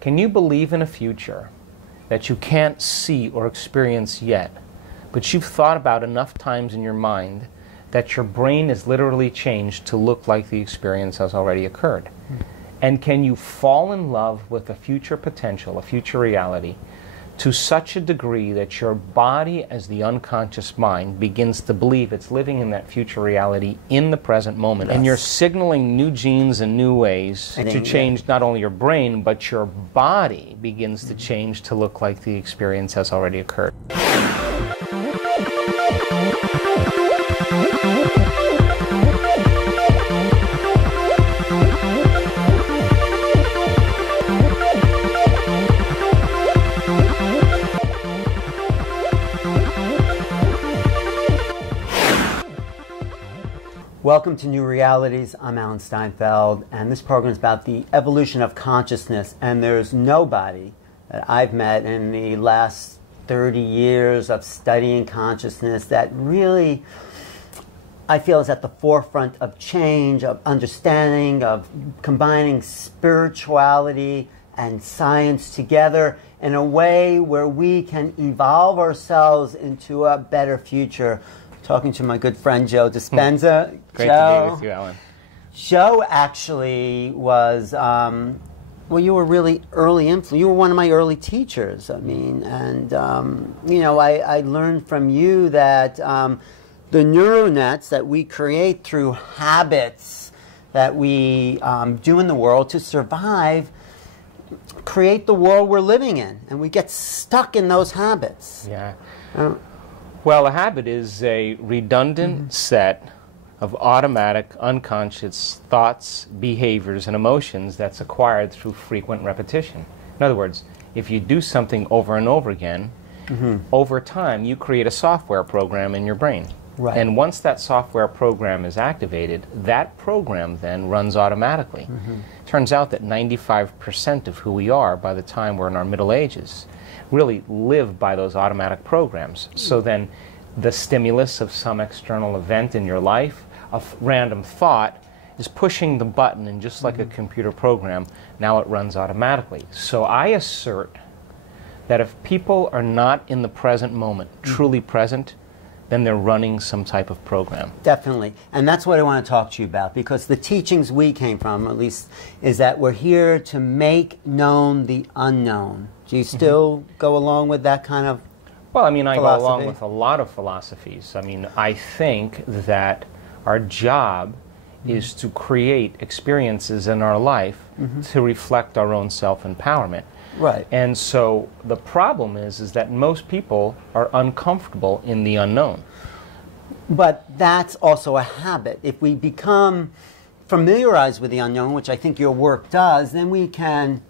Can you believe in a future that you can't see or experience yet, but you've thought about enough times in your mind that your brain is literally changed to look like the experience has already occurred? And can you fall in love with a future potential, a future reality, to such a degree that your body, as the unconscious mind, begins to believe it's living in that future reality in the present moment? Yes. And you're signaling new genes and new ways to change not only your brain, but your body begins to change to look like the experience has already occurred. Welcome to New Realities. I'm Alan Steinfeld, and this program is about the evolution of consciousness. And there's nobody that I've met in the last 30 years of studying consciousness that really, I feel, is at the forefront of change, of understanding, of combining spirituality and science together in a way where we can evolve ourselves into a better future. Talking to my good friend Joe Dispenza. Great to be with you, Alan. Joe actually was, well, you were really early influence. You were one of my early teachers. I mean, and you know, I learned from you that the neural nets that we create through habits that we do in the world to survive create the world we're living in, and we get stuck in those habits. Yeah. Well, a habit is a redundant set of automatic, unconscious thoughts, behaviors, and emotions that's acquired through frequent repetition. In other words, if you do something over and over again, over time you create a software program in your brain. Right. And once that software program is activated, that program then runs automatically. Turns out that 95% of who we are by the time we're in our middle ages really live by those automatic programs. So then the stimulus of some external event in your life, a random thought, is pushing the button, and just like a computer program, now it runs automatically. So I assert that if people are not in the present moment, truly present, then they're running some type of program. Definitely. And that's what I want to talk to you about, because the teachings we came from, at least, is that we're here to make known the unknown. Do you still go along with that kind of Well, I mean, I philosophy? go along with a lot of philosophies. I mean, I think that our job is to create experiences in our life to reflect our own self-empowerment. Right. And so the problem is that most people are uncomfortable in the unknown. But that's also a habit. If we become familiarized with the unknown, which I think your work does, then we can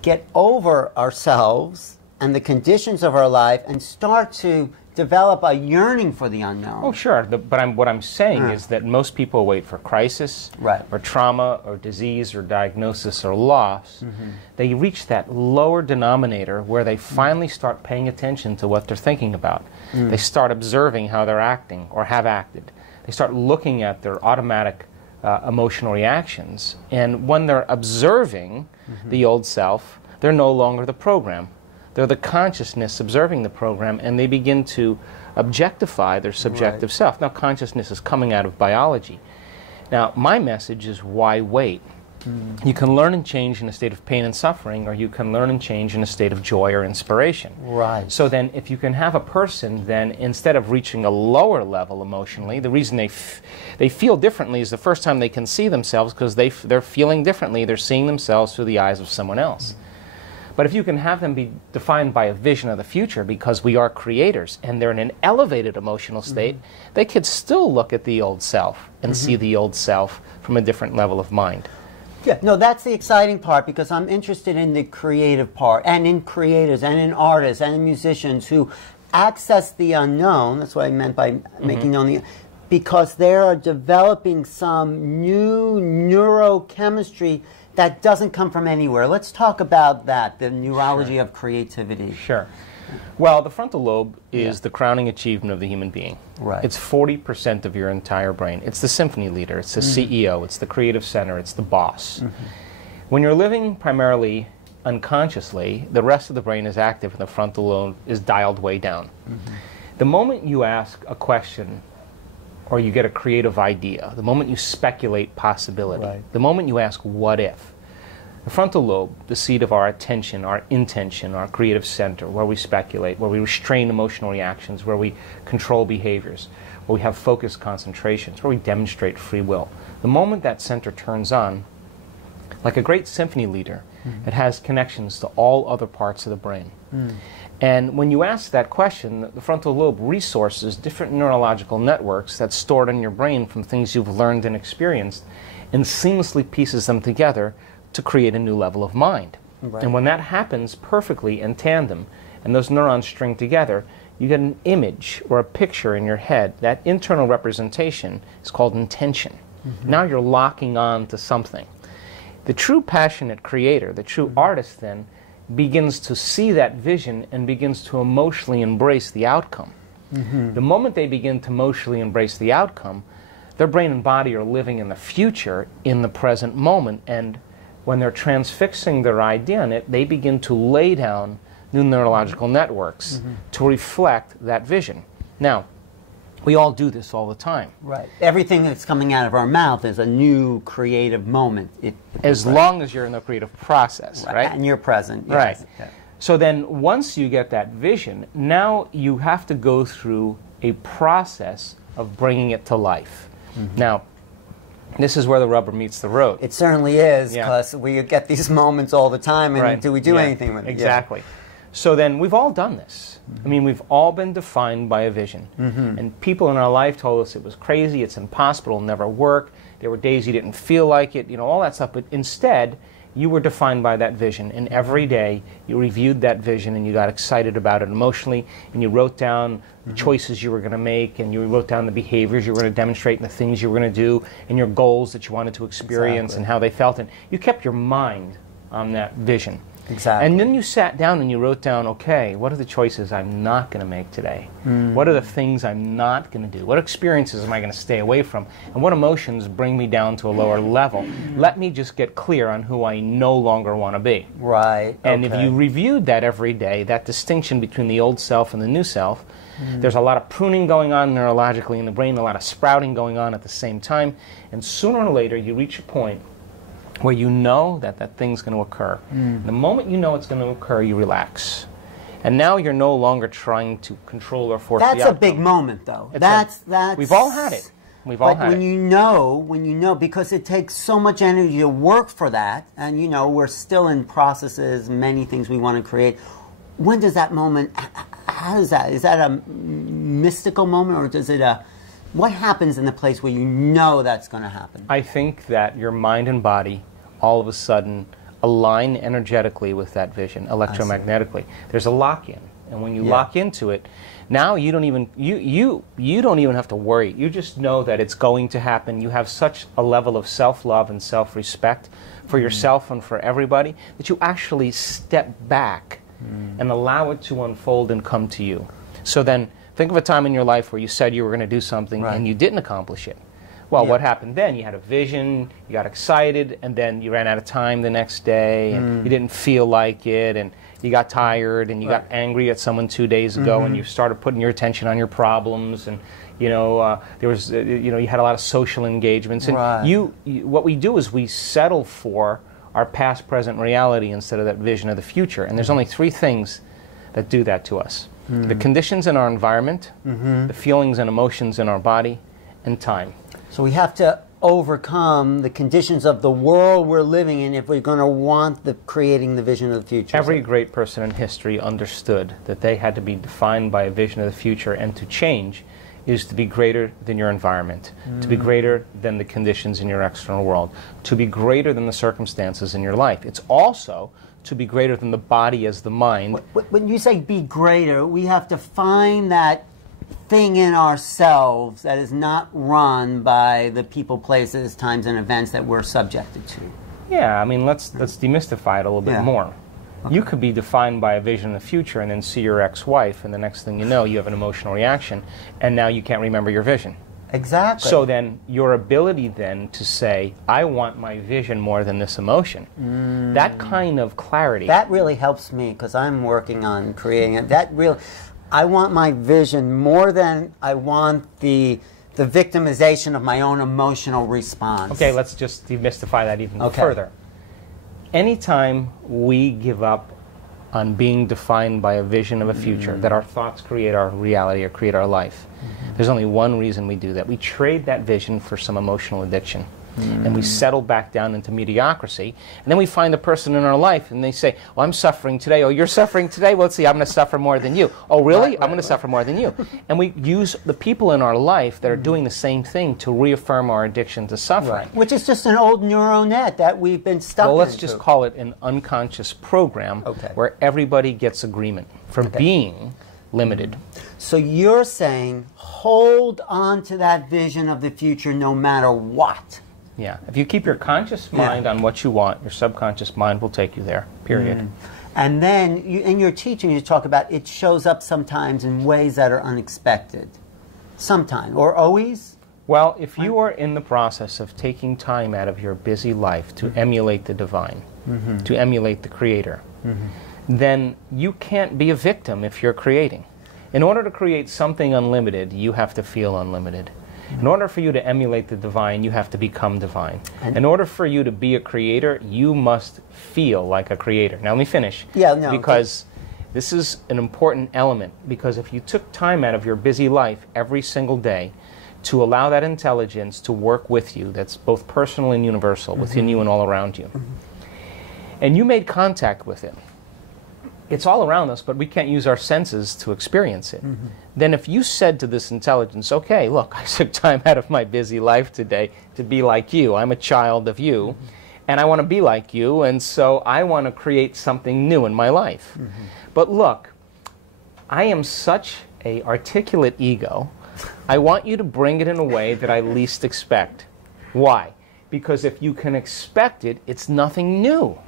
get over ourselves and the conditions of our life and start to develop a yearning for the unknown. Oh, sure. But what I'm saying is that most people wait for crisis, or trauma, or disease, or diagnosis, or loss. They reach that lower denominator where they finally start paying attention to what they're thinking about. They start observing how they're acting or have acted. They start looking at their automatic emotional reactions. And when they're observing the old self, they're no longer the program. They're the consciousness observing the program, and they begin to objectify their subjective self. Now, consciousness is coming out of biology. Now, my message is, why wait? You can learn and change in a state of pain and suffering, or you can learn and change in a state of joy or inspiration. Right. So then, if you can have a person, then instead of reaching a lower level emotionally, the reason they feel differently is the first time they can see themselves, because they're feeling differently. They're seeing themselves through the eyes of someone else. But if you can have them be defined by a vision of the future, because we are creators, and they're in an elevated emotional state, they could still look at the old self and see the old self from a different level of mind. Yeah, no, that's the exciting part, because I'm interested in the creative part, and in creators, and in artists, and in musicians who access the unknown. That's what I meant by making known the, because they are developing some new neurochemistry that doesn't come from anywhere. Let's talk about that, the neurology of creativity. Sure. Well, the frontal lobe is the crowning achievement of the human being. Right. It's 40% of your entire brain. It's the symphony leader. It's the CEO. It's the creative center. It's the boss. When you're living primarily unconsciously, the rest of the brain is active and the frontal lobe is dialed way down. The moment you ask a question or you get a creative idea, the moment you speculate possibility, the moment you ask what if, the frontal lobe, the seat of our attention, our intention, our creative center, where we speculate, where we restrain emotional reactions, where we control behaviors, where we have focused concentrations, where we demonstrate free will. The moment that center turns on, like a great symphony leader, it has connections to all other parts of the brain. And when you ask that question, the frontal lobe resources different neurological networks that's stored in your brain from things you've learned and experienced, and seamlessly pieces them together to create a new level of mind. And when that happens perfectly in tandem, and those neurons string together, you get an image or a picture in your head. That internal representation is called intention. Now you're locking on to something. The true passionate creator, the true artist then, begins to see that vision and begins to emotionally embrace the outcome. The moment they begin to emotionally embrace the outcome, their brain and body are living in the future, in the present moment, and when they're transfixing their idea on it, they begin to lay down new neurological networks to reflect that vision. Now, we all do this all the time. Everything that's coming out of our mouth is a new creative moment. As long as you're in the creative process, right? And you're present. Yes. So then once you get that vision, now you have to go through a process of bringing it to life. Now, this is where the rubber meets the road. It certainly is, because we get these moments all the time, and do we do anything with it? Exactly. So then we've all done this. I mean, we've all been defined by a vision. And people in our life told us it was crazy, it's impossible, it'll never work. There were days you didn't feel like it, you know, all that stuff. But instead, you were defined by that vision. And every day, you reviewed that vision and you got excited about it emotionally. And you wrote down the choices you were going to make. And you wrote down the behaviors you were going to demonstrate and the things you were going to do. And your goals that you wanted to experience and how they felt. And you kept your mind on that vision. And then you sat down and you wrote down, okay, what are the choices I'm not going to make today? What are the things I'm not going to do? What experiences am I going to stay away from? And what emotions bring me down to a lower level? Let me just get clear on who I no longer want to be. And if you reviewed that every day, that distinction between the old self and the new self, there's a lot of pruning going on neurologically in the brain, a lot of sprouting going on at the same time. And sooner or later, you reach a point where you know that that thing's going to occur. The moment you know it's going to occur, you relax. And now you're no longer trying to control or force the outcome. That's a big moment, though. That's we've all had it. We've all had it. But when you know, because it takes so much energy to work for that, and you know, we're still in processes, many things we want to create. When does that moment, how is that? Is that a mystical moment, or does it what happens in the place where you know that's going to happen? I think that your mind and body all of a sudden align energetically with that vision, electromagnetically. There's a lock-in, and when you lock into it, now you don't even you don't even have to worry. You just know that it's going to happen. You have such a level of self-love and self-respect for yourself and for everybody that you actually step back and allow it to unfold and come to you. So then, think of a time in your life where you said you were going to do something and you didn't accomplish it. Well, what happened then? You had a vision, you got excited, and then you ran out of time the next day, and you didn't feel like it, and you got tired, and you got angry at someone 2 days ago, and you started putting your attention on your problems, and you know there was you know, you had a lot of social engagements, and you what we do is we settle for our past, present reality instead of that vision of the future. And there's only three things that do that to us: the conditions in our environment, the feelings and emotions in our body, and time. So we have to overcome the conditions of the world we're living in if we're going to want creating the vision of the future. Every great person in history understood that they had to be defined by a vision of the future, and to change is to be greater than your environment, to be greater than the conditions in your external world, to be greater than the circumstances in your life. It's also to be greater than the body as the mind. When you say be greater, we have to find that thing in ourselves that is not run by the people, places, times, and events that we're subjected to. Yeah, I mean, let's demystify it a little bit more. You could be defined by a vision of the future and then see your ex-wife, and the next thing you know, you have an emotional reaction, and now you can't remember your vision. Exactly. So then your ability then to say, I want my vision more than this emotion, that kind of clarity. That really helps me because I'm working on creating it. I want my vision more than I want the victimization of my own emotional response. Okay, let's just demystify that even further. Anytime we give up on being defined by a vision of a future, that our thoughts create our reality or create our life, there's only one reason we do that. We trade that vision for some emotional addiction. And we settle back down into mediocrity. And then we find the person in our life and they say, well, I'm suffering today. Oh, you're suffering today? Well, let's see, I'm going to suffer more than you. Oh, really? I'm going to suffer more than you. And we use the people in our life that are doing the same thing to reaffirm our addiction to suffering. Which is just an old neural net that we've been stuck into. Well, let's just call it an unconscious program where everybody gets agreement for being limited. So you're saying hold on to that vision of the future no matter what. Yeah. If you keep your conscious mind on what you want, your subconscious mind will take you there, period. And then in your teaching, you talk about it shows up sometimes in ways that are unexpected. Sometimes. Or always? Well, if you are in the process of taking time out of your busy life to emulate the divine, to emulate the Creator, then you can't be a victim if you're creating. In order to create something unlimited, you have to feel unlimited. In order for you to emulate the divine, you have to become divine. In order for you to be a creator, you must feel like a creator. Now let me finish. Because this is an important element. Because if you took time out of your busy life every single day to allow that intelligence to work with you, that's both personal and universal, within you and all around you, and you made contact with it, it's all around us, but we can't use our senses to experience it. Then if you said to this intelligence, okay, look, I took time out of my busy life today to be like you. I'm a child of you, and I want to be like you, and so I want to create something new in my life. But look, I am such an articulate ego. I want you to bring it in a way that I least expect. Why? Because if you can expect it, it's nothing new.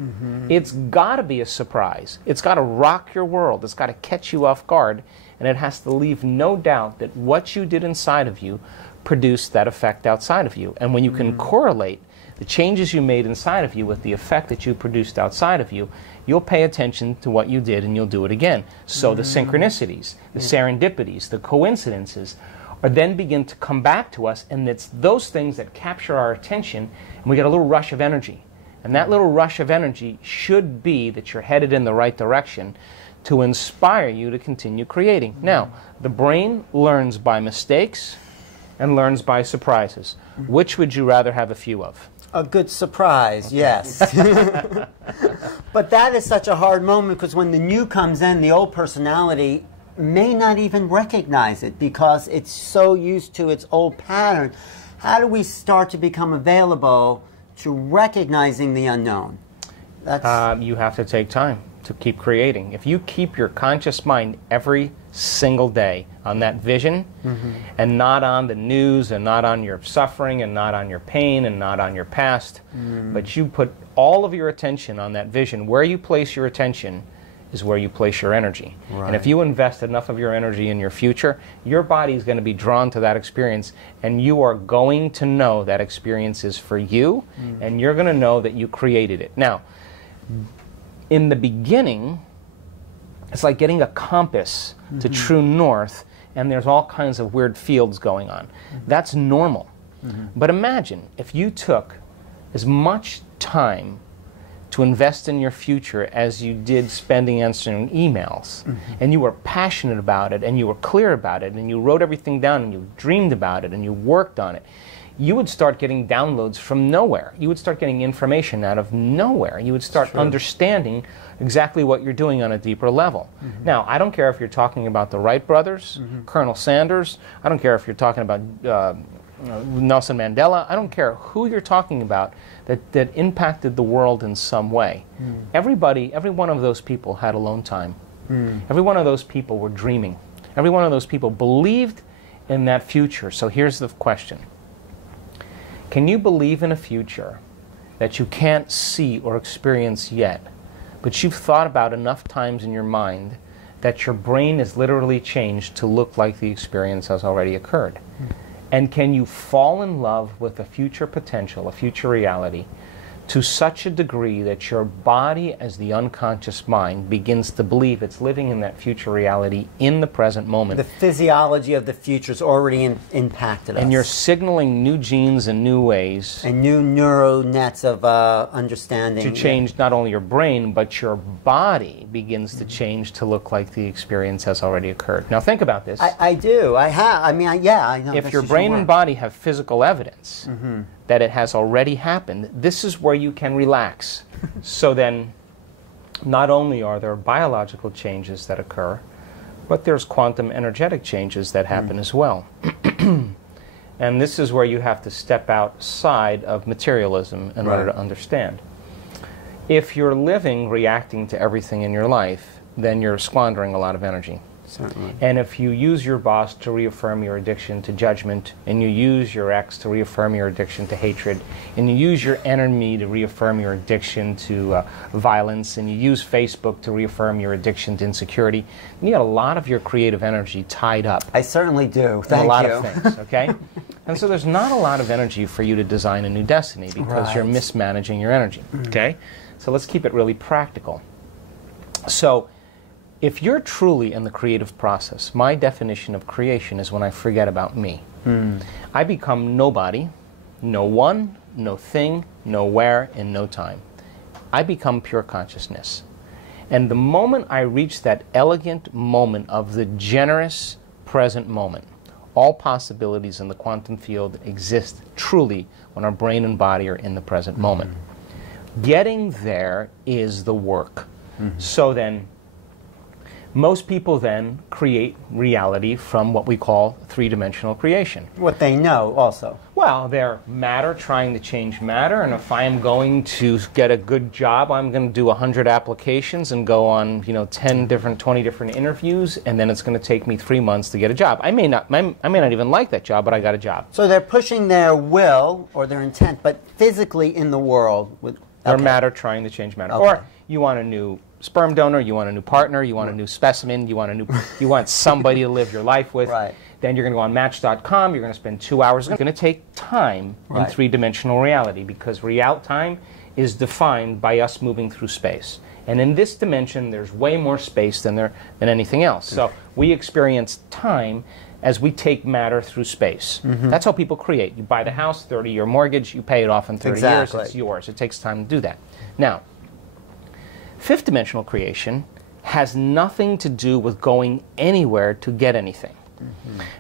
It's got to be a surprise. It's got to rock your world. It's got to catch you off guard. And it has to leave no doubt that what you did inside of you produced that effect outside of you. And when you can correlate the changes you made inside of you with the effect that you produced outside of you, you'll pay attention to what you did and you'll do it again. So the synchronicities, the serendipities, the coincidences then begin to come back to us, and it's those things that capture our attention, and we get a little rush of energy. And that little rush of energy should be that you're headed in the right direction to inspire you to continue creating. Now, the brain learns by mistakes and learns by surprises. Which would you rather have a few of? A good surprise, yes. But that is such a hard moment because when the new comes in, the old personality may not even recognize it because it's so used to its old pattern. How do we start to become available to recognizing the unknown? You have to take time to keep creating. If you keep your conscious mind every single day on that vision and not on the news and not on your suffering and not on your pain and not on your past, but you put all of your attention on that vision, where you place your attention is where you place your energy. And if you invest enough of your energy in your future, your body is going to be drawn to that experience, and you are going to know that experience is for you, and you're going to know that you created it. Now, in the beginning, it's like getting a compass to true north, and there's all kinds of weird fields going on. That's normal. But imagine if you took as much time to invest in your future as you did spending answering emails, and you were passionate about it, and you were clear about it, and you wrote everything down, and you dreamed about it, and you worked on it, you would start getting downloads from nowhere. You would start getting information out of nowhere. You would start understanding exactly what you're doing on a deeper level. Now, I don't care if you're talking about the Wright brothers, Colonel Sanders, I don't care if you're talking about Nelson Mandela, I don't care who you're talking about that impacted the world in some way. Every one of those people had alone time. Every one of those people were dreaming. Every one of those people believed in that future. So here's the question. Can you believe in a future that you can't see or experience yet, but you've thought about enough times in your mind that your brain is literally changed to look like the experience has already occurred? And can you fall in love with a future potential, a future reality, to such a degree that your body, as the unconscious mind, begins to believe it's living in that future reality in the present moment. The physiology of the future is already impacted us. And you're signaling new genes in new ways. And new neural nets of understanding. To change not only your brain, but your body begins to change to look like the experience has already occurred. Now think about this. I do. I have. I mean, yeah, I know. If your brain and body have physical evidence that it has already happened, this is where you can relax. So then, not only are there biological changes that occur, but there's quantum energetic changes that happen as well. And this is where you have to step outside of materialism in order to understand. If you're living reacting to everything in your life, then you're squandering a lot of energy. Certainly. And if you use your boss to reaffirm your addiction to judgment, and you use your ex to reaffirm your addiction to hatred, and you use your enemy to reaffirm your addiction to violence, and you use Facebook to reaffirm your addiction to insecurity, you got a lot of your creative energy tied up. I certainly do. Thank you. A lot of things, okay? And so there's not a lot of energy for you to design a new destiny because you're mismanaging your energy, okay? So let's keep it really practical. So if you're truly in the creative process, my definition of creation is when I forget about me. I become nobody, no one, no thing, nowhere, and no time. I become pure consciousness. And the moment I reach that elegant moment of the generous present moment, all possibilities in the quantum field exist truly when our brain and body are in the present moment. Getting there is the work. So then, most people then create reality from what we call three-dimensional creation. What they know also. Well, they're matter trying to change matter, and if I am going to get a good job, I'm going to do 100 applications and go on, 10 different, 20 different interviews, and then it's going to take me 3 months to get a job. I may not even like that job, but I got a job. So they're pushing their will or their intent, but physically in the world. Or matter trying to change matter. Or you want a new sperm donor, you want a new partner, you want a new specimen, you want somebody to live your life with. Then you're going to go on Match.com, you're going to spend 2 hours. It's going to take time in three-dimensional reality because time is defined by us moving through space. And in this dimension, there's way more space than anything else. So we experience time as we take matter through space. That's how people create. You buy the house, 30-year mortgage, you pay it off in 30 years, it's yours. It takes time to do that. Now, fifth dimensional creation has nothing to do with going anywhere to get anything.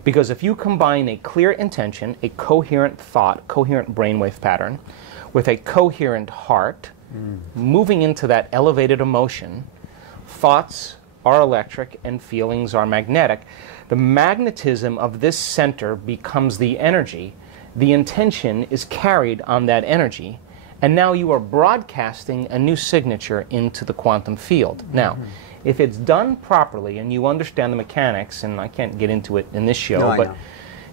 Because if you combine a clear intention, a coherent thought, coherent brainwave pattern, with a coherent heart, moving into that elevated emotion, thoughts are electric and feelings are magnetic. The magnetism of this center becomes the energy. The intention is carried on that energy. And now you are broadcasting a new signature into the quantum field. Now, if it's done properly and you understand the mechanics, and I can't get into it in this show, but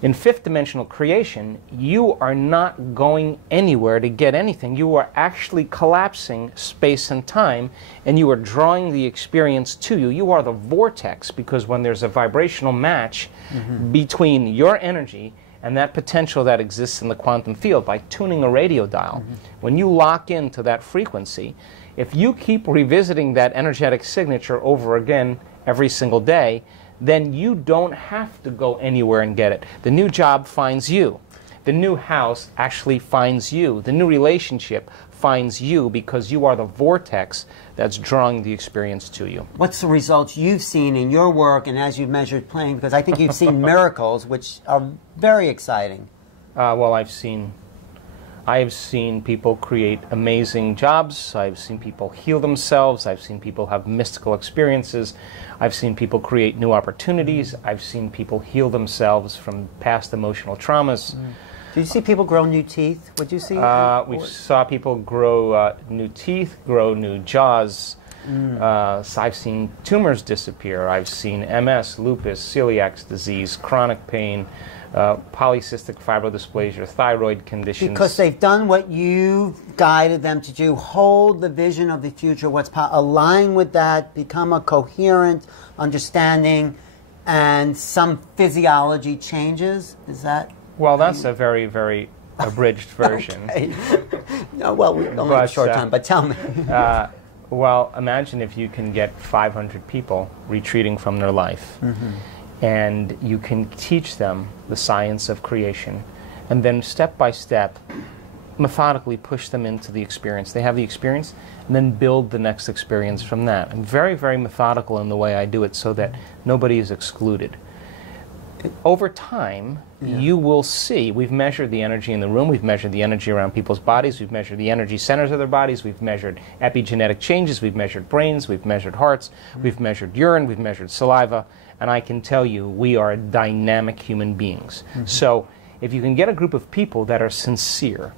in fifth dimensional creation, you are not going anywhere to get anything. You are actually collapsing space and time, and you are drawing the experience to you. You are the vortex, because when there's a vibrational match between your energy and that potential that exists in the quantum field by tuning a radio dial, when you lock into that frequency, if you keep revisiting that energetic signature over again every single day, then you don't have to go anywhere and get it. The new job finds you. The new house actually finds you. The new relationship finds you because you are the vortex that's drawing the experience to you. What's the results you've seen in your work and as you've measured playing? Because I think you've seen miracles, which are very exciting. Well, I have seen people create amazing jobs. I've seen people heal themselves. I've seen people have mystical experiences. I've seen people create new opportunities. I've seen people heal themselves from past emotional traumas. Did you see people grow new teeth? Would you see? We saw people grow new teeth, grow new jaws. So I've seen tumors disappear. I've seen MS, lupus, celiac disease, chronic pain, polycystic fibrodysplasia, thyroid conditions. Because they've done what you've guided them to do. Hold the vision of the future, align with that, become a coherent understanding, and some physiology changes. Is that? Well, that's a very, very abridged version. Okay. No, well, we only have a short time, but tell me. Well, imagine if you can get 500 people retreating from their life, and you can teach them the science of creation, and then step by step, methodically push them into the experience. They have the experience, and then build the next experience from that. I'm very, very methodical in the way I do it so that nobody is excluded. Over time, you will see, we've measured the energy in the room, we've measured the energy around people's bodies, we've measured the energy centers of their bodies, we've measured epigenetic changes, we've measured brains, we've measured hearts, we've measured urine, we've measured saliva, and I can tell you we are dynamic human beings. So if you can get a group of people that are sincere,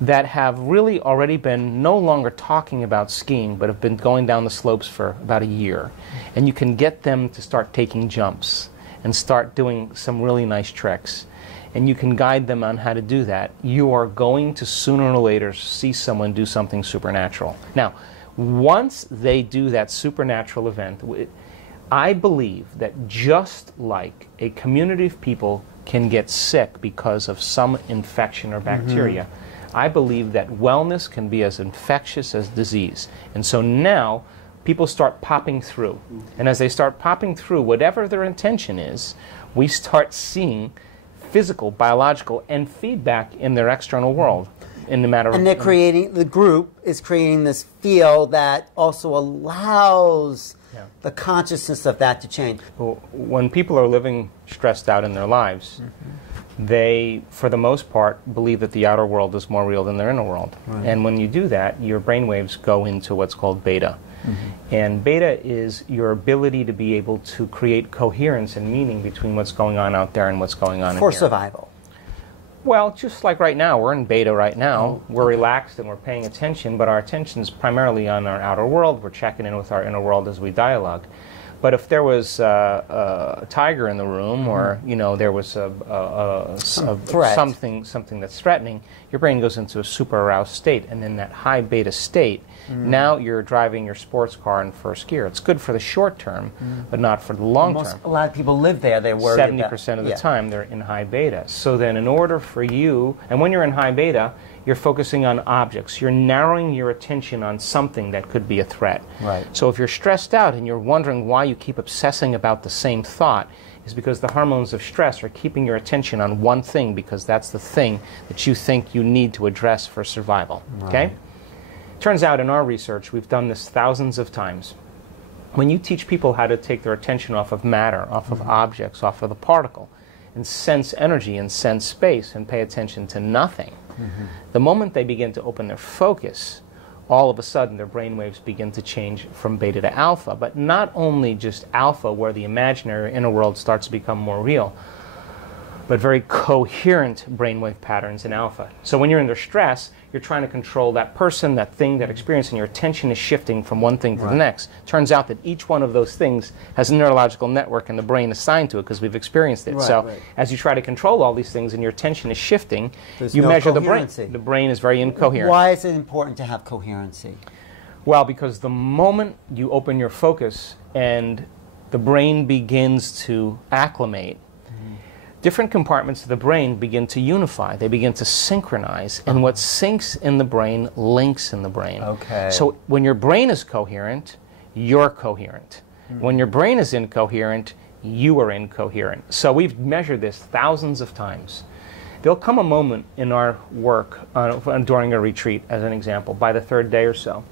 that have really already been no longer talking about skiing, but have been going down the slopes for about a year, and you can get them to start taking jumps, and start doing some really nice tricks, and you can guide them on how to do that, you are going to sooner or later see someone do something supernatural. Now, once they do that supernatural event, I believe that just like a community of people can get sick because of some infection or bacteria, I believe that wellness can be as infectious as disease. And so now, people start popping through. And as they start popping through, whatever their intention is, we start seeing physical, biological, and feedback in their external world in the matter of... And they're creating, the group is creating this field that also allows the consciousness of that to change. When people are living stressed out in their lives, they, for the most part, believe that the outer world is more real than their inner world. And when you do that, your brainwaves go into what's called beta. And beta is your ability to be able to create coherence and meaning between what's going on out there and what's going on in here. For survival. Well, just like right now, we're in beta right now. We're relaxed and we're paying attention, but our attention is primarily on our outer world. We're checking in with our inner world as we dialogue. But if there was a tiger in the room, or there was something that's threatening, your brain goes into a super aroused state, and in that high beta state, now you're driving your sports car in first gear. It's good for the short term, but not for the long term. A lot of people live there. They're worried 70% of the time they're in high beta. So then, in order for you, and when you're in high beta, you're focusing on objects. You're narrowing your attention on something that could be a threat. So if you're stressed out and you're wondering why you keep obsessing about the same thought, is because the hormones of stress are keeping your attention on one thing, because that's the thing that you think you need to address for survival. Okay? Turns out in our research, we've done this thousands of times. When you teach people how to take their attention off of matter, off of objects, off of the particle, and sense energy and sense space and pay attention to nothing, the moment they begin to open their focus, all of a sudden their brainwaves begin to change from beta to alpha. But not only just alpha, where the imaginary inner world starts to become more real, but very coherent brainwave patterns in alpha. So when you're under stress, you're trying to control that person, that thing, that experience, and your attention is shifting from one thing to the next. Turns out that each one of those things has a neurological network in the brain assigned to it, because we've experienced it. As you try to control all these things and your attention is shifting, you measure the brain. The brain is very incoherent. Why is it important to have coherency? Well, because the moment you open your focus and the brain begins to acclimate, different compartments of the brain begin to unify. They begin to synchronize. And what syncs in the brain links in the brain. So when your brain is coherent, you're coherent. When your brain is incoherent, you are incoherent. So we've measured this thousands of times. There'll come a moment in our work during a retreat, as an example, by the third day or so,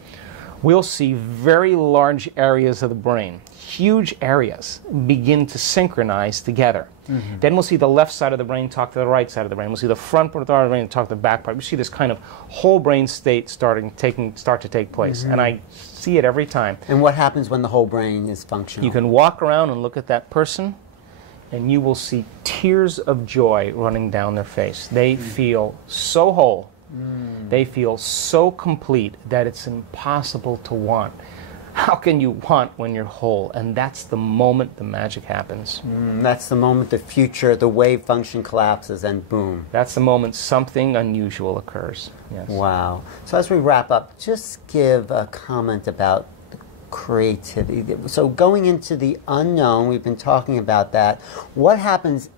we'll see very large areas of the brain, huge areas, begin to synchronize together. Then we'll see the left side of the brain talk to the right side of the brain. We'll see the front part of the brain talk to the back part. We see this kind of whole brain state start to take place. And I see it every time. And what happens when the whole brain is functional? You can walk around and look at that person, and you will see tears of joy running down their face. They feel so whole. They feel so complete that it's impossible to want. How can you want when you're whole? And that's the moment the magic happens. That's the moment the future, the wave function collapses, and boom. That's the moment something unusual occurs. Yes. Wow. So as we wrap up, just give a comment about creativity. So going into the unknown, we've been talking about that. What happens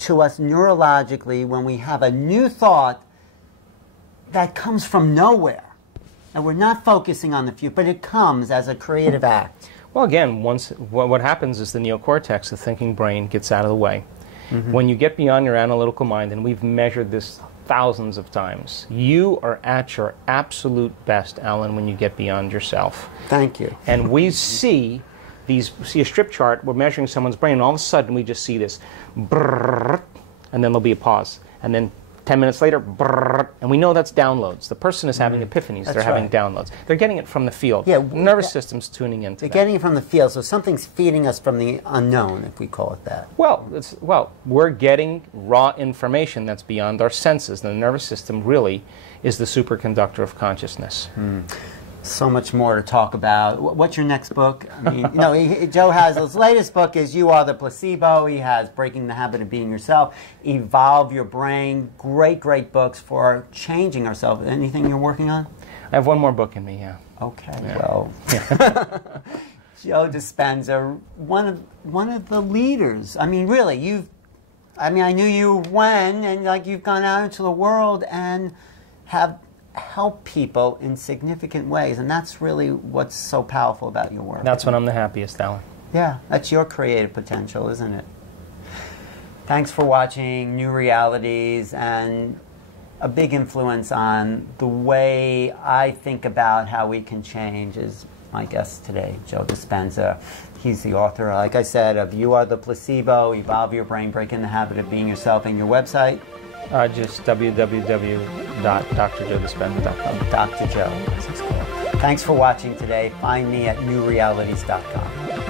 to us neurologically when we have a new thought that comes from nowhere. And we're not focusing on the future, but it comes as a creative act. Well, again, what happens is the neocortex, the thinking brain, gets out of the way. When you get beyond your analytical mind, and we've measured this thousands of times, you are at your absolute best, Alan, when you get beyond yourself. Thank you. And we see a strip chart, we're measuring someone's brain, and all of a sudden we just see this brrrr, and then there'll be a pause. And then 10 minutes later, brrrr, and we know that's downloads. The person is having epiphanies. They're having downloads. They're getting it from the field. Yeah, the nervous system's tuning into They're that. getting it from the field, so something's feeding us from the unknown, if we call it that. Well, we're getting raw information that's beyond our senses. The nervous system really is the superconductor of consciousness. So much more to talk about. What's your next book? I mean, Joe has his latest book is You Are the Placebo. He has Breaking the Habit of Being Yourself, Evolve Your Brain. Great, great books for changing ourselves. Anything you're working on? I have one more book in me, yeah. Okay, well, Joe Dispenza, one of the leaders. I mean, really, I knew you when, and like you've gone out into the world and have help people in significant ways, and that's really what's so powerful about your work. That's when I'm the happiest, Alan. Yeah, that's your creative potential, isn't it? Thanks for watching New Realities, and a big influence on the way I think about how we can change is my guest today, Joe Dispenza. He's the author, like I said, of You Are the Placebo, Evolve Your Brain, Breaking the Habit of Being Yourself, and your website? Just www.drjoedispenza.com. Dr. Joe. Thanks for watching today. Find me at newrealities.com.